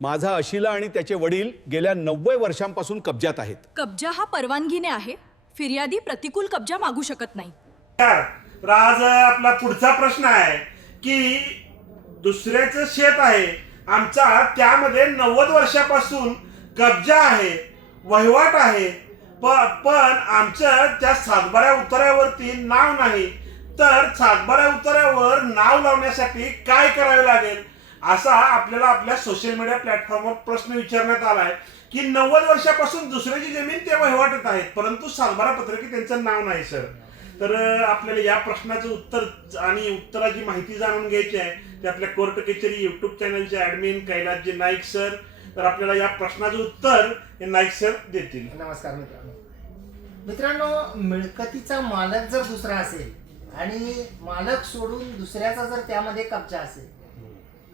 माझा अशिला आणि त्याचे वडील गेल्या 90 वर्षांपासून कब्जात आहेत. कब्जा हा परवानगीने आहे. फिर्यादी प्रतिकूल कब्जा मागू शकत नाही. तर आज आपला पुढचा प्रश्न आहे की दुसऱ्याचं शेत आहे, आमचा त्यामध्ये 90 वर्षापासून कब्जा आहे, वहिवाट आहे, पण आमचं त्या सातबाऱ्या उतार्यावरती नाव नाही. तर सातबाऱ्या उतार्यावर नाव लावण्यासाठी काय करावे लागेल असा आपल्याला आपल्या सोशल मीडिया प्लॅटफॉर्मवर प्रश्न विचारण्यात आला आहे की 90 वर्षापासून दुसऱ्याची जमीन ते वहिवाटत आहेत, परंतु सातबारा पत्रकी त्यांचं नाव नाही सर. तर आपल्याला या प्रश्नाचं उत्तर आणि उत्तराची माहिती जाणून घ्यायची आहे ते आपल्या कोर्ट कचेरी युट्यूब चॅनलचे ॲडमिन कैलासजी नाईक सर. तर आपल्याला या प्रश्नाचं उत्तर हे नाईक सर देतील. नमस्कार मित्रांनो, मिळकतीचा मालक जर दुसरा असेल आणि मालक सोडून दुसऱ्याचा जर त्यामध्ये कब्जा असेल,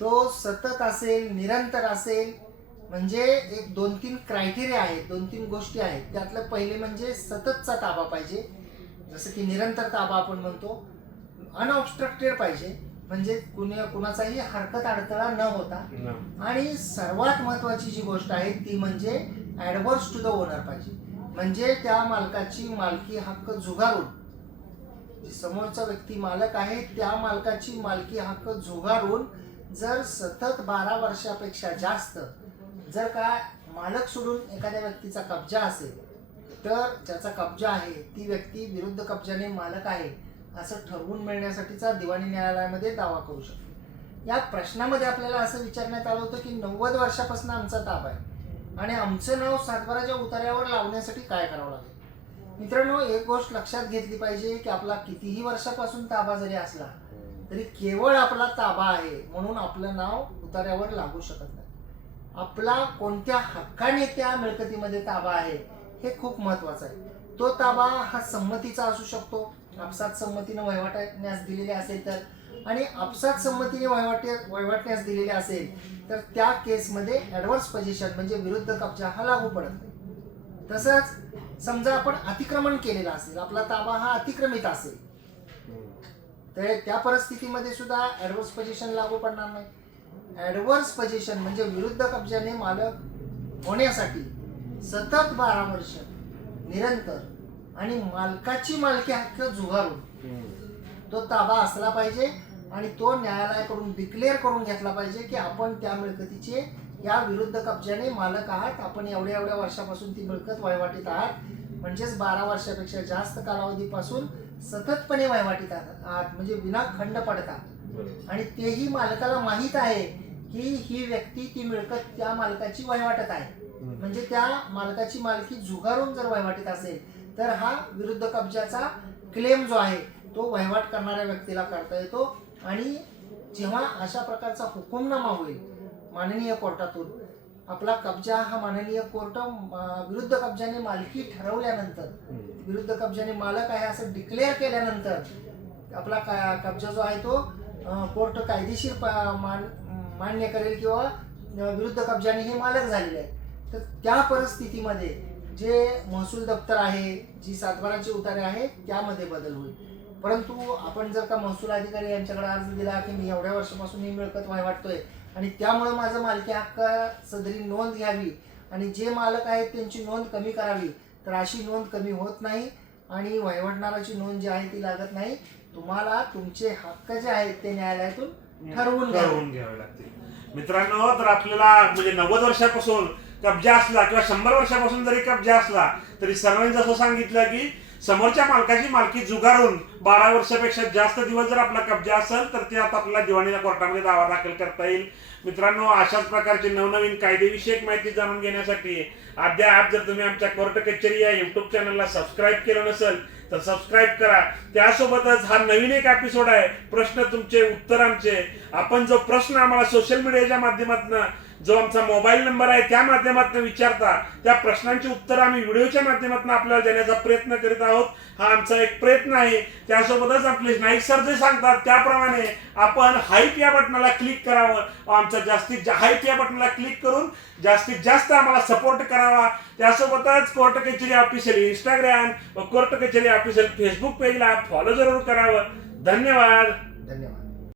तो सतत असेल, निरंतर असेल, म्हणजे एक 2-3 क्रायटेरिया आहेत, 2-3 गोष्टी आहेत. त्यातलं पहिले म्हणजे सततचा ताबा पाहिजे, जसं की निरंतर ताबा आपण म्हणतो. अनऑब्स्ट्रक्टेड पाहिजे, म्हणजे कुणाचाही हरकत अडथळा न होता. आणि सर्वात महत्वाची जी गोष्ट आहे ती म्हणजे ॲडव्हर्स टू द ओनर पाहिजे, म्हणजे त्या मालकाची मालकी हक्क झुगारून, समोरचा व्यक्ती मालक आहे त्या मालकाची मालकी हक्क झुगारून जर सतत 12 वर्षापेक्षा जास्त जर का मालक सोडून एखाद्या व्यक्तीचा कब्जा असेल, तर ज्याचा कब्जा आहे ती व्यक्ती विरुद्ध कब्जाने मालक आहे असं ठरवून मिळण्यासाठीचा दिवाणी न्यायालयामध्ये दावा करू शकतो. या प्रश्नामध्ये आपल्याला असं विचारण्यात आलं होतं की 90 वर्षापासून आमचा ताबा आहे आणि आमचं नाव सातबाराच्या उतार्यावर लावण्यासाठी काय करावं लागेल. मित्रांनो, एक गोष्ट लक्षात घेतली पाहिजे की आपला कितीही वर्षापासून ताबा जरी असला तरी केवळ आपला ताबा आहे म्हणून आपलं नाव उतार्यावर लागू शकत नाही. आपला कोणत्या हक्काने त्या मिळकतीमध्ये ताबा आहे हे खूप महत्वाचं आहे. तो ताबा हा संमतीचा असू शकतो, आपसात संमतीनं वहिवाटण्यास दिलेले असेल तर, आणि आपसात संमतीने वहिवाटण्यास दिलेले असेल तर त्या केसमध्ये ॲडव्हर्स पोझिशन म्हणजे विरुद्ध कब्जा हा लागू पडत नाही. तसंच समजा आपण अतिक्रमण केलेलं असेल, आपला ताबा हा अतिक्रमित असेल, तर त्या परिस्थितीमध्ये सुद्धा ॲडव्हर्स पोझिशन लागू पडणार नाही. ॲडव्हर्स पोझिशन म्हणजे विरुद्ध कब्जाने मालक होण्यासाठी सतत 12 वर्ष निरंतर आणि मालकाची मालकी हक्क झुगारून तो ताबा असला पाहिजे आणि तो न्यायालयाकडून डिक्लेअर करून घेतला पाहिजे की आपण त्या मिळकतीचे या विरुद्ध कब्जाने मालक आहात, आपण एवढ्या वर्षापासून ती मिळकत वहिवाटीत आहात, म्हणजेच 12 वर्षापेक्षा जास्त कालावधीपासून सततपणे वहिवाटीत आहात, म्हणजे विना खंड पडता. आणि तेही मालकाला माहीत आहे की ही व्यक्ती ती मिळकत त्या मालकाची वहिवाटत आहे, म्हणजे त्या मालकाची मालकी झुगारून जर वहिवाटीत असेल तर हा विरुद्ध कब्जाचा क्लेम जो आहे तो वहिवाट करणाऱ्या व्यक्तीला करता येतो. आणि जेव्हा अशा प्रकारचा हुकुमनामा होईल माननीय कोर्टातून, आपला कब्जा हा माननीय कोर्ट विरुद्ध कब्जाने मालकी ठरवल्यानंतर, विरुद्ध कब्जाने मालक आहे असं डिक्लेअर केल्यानंतर आपला कब्जा जो आहे तो कोर्ट कायदेशीर मान्य करेल किंवा विरुद्ध कब्जाने हे मालक झालेले आहे. तर त्या परिस्थितीमध्ये जे महसूल दप्तर आहे, जी सातबाराची उतारे आहे त्यामध्ये बदल होईल. परंतु आपण जर का महसूल अधिकारी यांच्याकडे अर्ज दिला की मी एवढ्या वर्षापासून ही मिळकत वहिवाटतोय आणि त्यामुळे माझं मालकी हक्क सदरी नोंद घ्यावी आणि जे मालक आहेत त्यांची नोंद कमी करावी, तर अशी नोंद कमी होत नाही आणि वहिवाटणाराची नोंद जी आहे ती लागत नाही. तुम्हाला तुमचे हक्क जे आहेत ते न्यायालयातून ठरवून घ्यावे लागतील. मित्रांनो, तर आपल्याला म्हणजे 90 वर्षापासून कब्जा असला किंवा 100 वर्षापासून जरी कब्जा असला तरी सर्वांनी जसं सांगितलं की समोरच्या मालकाची मालकी झुगारून 12 वर्षापेक्षा जास्त दिवस जर आपला कब्जा असेल तर ते आता आपल्याला दिवाणीच्या कोर्टामध्ये दावा दाखल करता येईल. मित्रांनो, अशाच प्रकारची नवनवीन कायदेविषयक माहिती जाणून घेण्यासाठी अद्याप जर तुम्ही आमच्या कोर्ट कचेरी या युट्यूब चॅनलला सबस्क्राईब केलं नसेल तर सबस्क्राईब करा. त्यासोबतच हा नवीन एक एपिसोड आहे प्रश्न तुमचे उत्तर आमचे. आपण जो प्रश्न आम्हाला सोशल मीडियाच्या माध्यमातून, जो आमचा मोबाईल नंबर आहे त्या माध्यमातून विचारता, त्या प्रश्नांची उत्तर आम्ही व्हिडिओच्या माध्यमातून आपल्याला देण्याचा प्रयत्न करीत आहोत. हा आमचा एक प्रयत्न आहे. त्यासोबतच आपले नाईक सर जे सांगतात त्याप्रमाणे आपण हाईप या बटनाला क्लिक करावं, आमचा हाईप या बटनाला क्लिक करून जास्तीत जास्त आम्हाला सपोर्ट करावा. त्यासोबतच कोर्ट कचेरी ऑफिशियल इंस्टाग्राम व कोर्ट कचेरी ऑफिशियल फेसबुक पेजला फॉलो जरूर करावं. धन्यवाद.